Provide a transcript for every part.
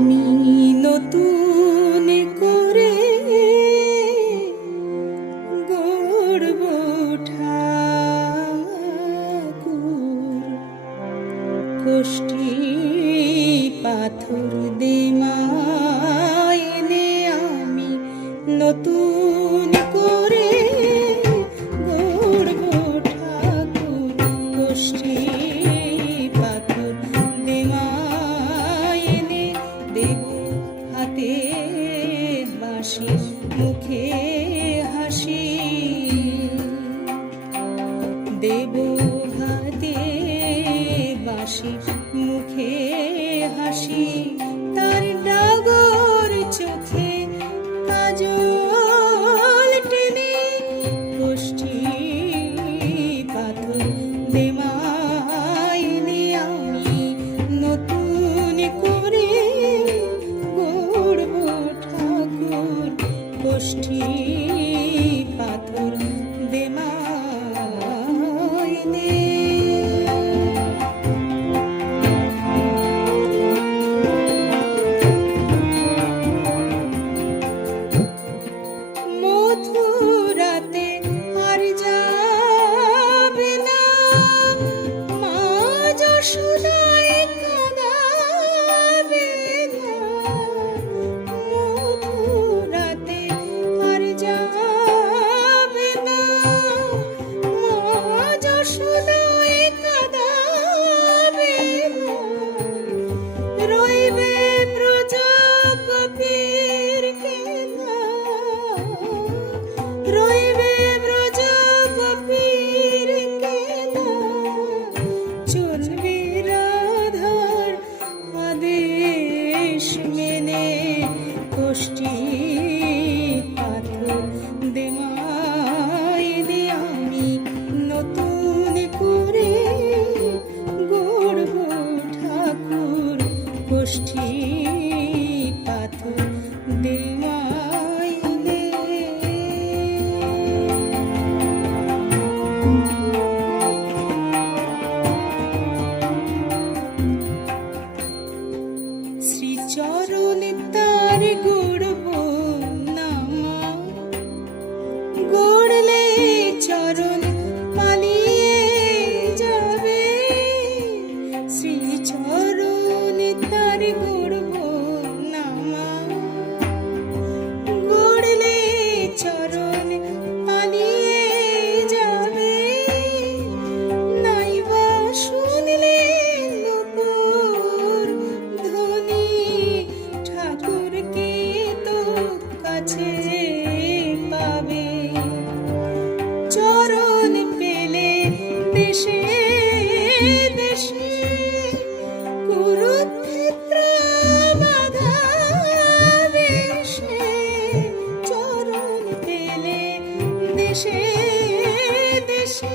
আমি নতুন করে গড়ব ঠাকুর। কষ্টি মুখে হাসি। দেব হাতে বাসি মুখে হাসি। তার ডাগর চোখ সুদা মুষ্টি পাথর দেওয়াইলে। শ্রীচরণ দেশে দেশে কুরুক্ষেত্র বাধা দেশে চরণ পেলে দেশে দেশে।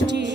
বৃষ্টি